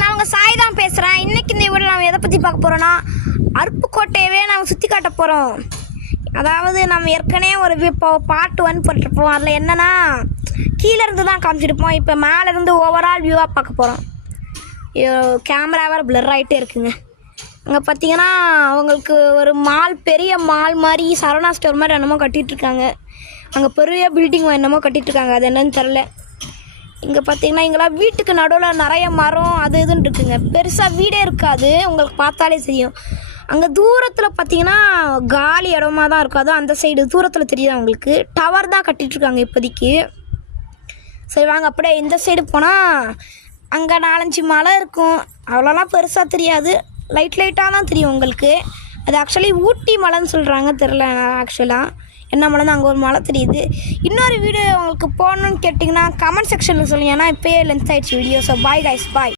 நான் உங்கள் சாய் தான் பேசுகிறேன். இன்றைக்கி இந்த வீடியோ நம்ம எதை பற்றி பார்க்க போகிறோன்னா, அருப்புக்கோட்டையவே நம்ம சுற்றி காட்ட போகிறோம். அதாவது நம்ம ஏற்கனவே ஒரு பார்ட் 1 போட்டிருப்போம். அதில் என்னென்னா கீழேருந்து தான் காமிச்சிருப்போம். இப்போ மேலேருந்து ஓவரால் வியூவாக பார்க்க போகிறோம். கேமரா வேறு பிளர் ஆகிட்டே இருக்குங்க. அங்கே பார்த்தீங்கன்னா அவங்களுக்கு ஒரு பெரிய மால் மாதிரி சரவணா ஸ்டோர் மாதிரி என்னமோ கட்டிகிட்ருக்காங்க. அங்கே பெரிய பில்டிங் என்னமோ கட்டிகிட்ருக்காங்க. அது என்னன்னு தெரில. இங்கே பார்த்தீங்கன்னா இங்கெல்லாம் வீட்டுக்கு நடுவில் நிறைய மரம் அது இதுன்னு இருக்குங்க. பெருசாக வீடே இருக்காது, உங்களுக்கு பார்த்தாலே தெரியும். அங்கே தூரத்தில் பார்த்தீங்கன்னா காலி இடமா தான் இருக்காது. அந்த சைடு தூரத்தில் தெரியுது அவங்களுக்கு. டவர் தான் கட்டிகிட்ருக்காங்க இப்போதைக்கு. சரி வாங்க அப்படியே இந்த சைடு போனால் அங்கே 4-5 மலை இருக்கும். அவ்வளோலாம் பெருசாக தெரியாது, லைட்டாக தான் தெரியும் உங்களுக்கு. அது ஆக்சுவலி ஊட்டி மலைன்னு சொல்கிறாங்க, தெரில ஆக்சுவலாக என்ன மலை தான். அங்கே ஒரு மலை தெரியுது. இன்னொரு வீடியோ உங்களுக்கு போகணுன்னு கேட்டிங்கன்னா கமெண்ட் செக்ஷனில் சொல்லுங்கள். ஏன்னா இப்போயே லென்த் ஆகிடுச்சு வீடியோ. ஸோ பாய் கைஸ், பாய்.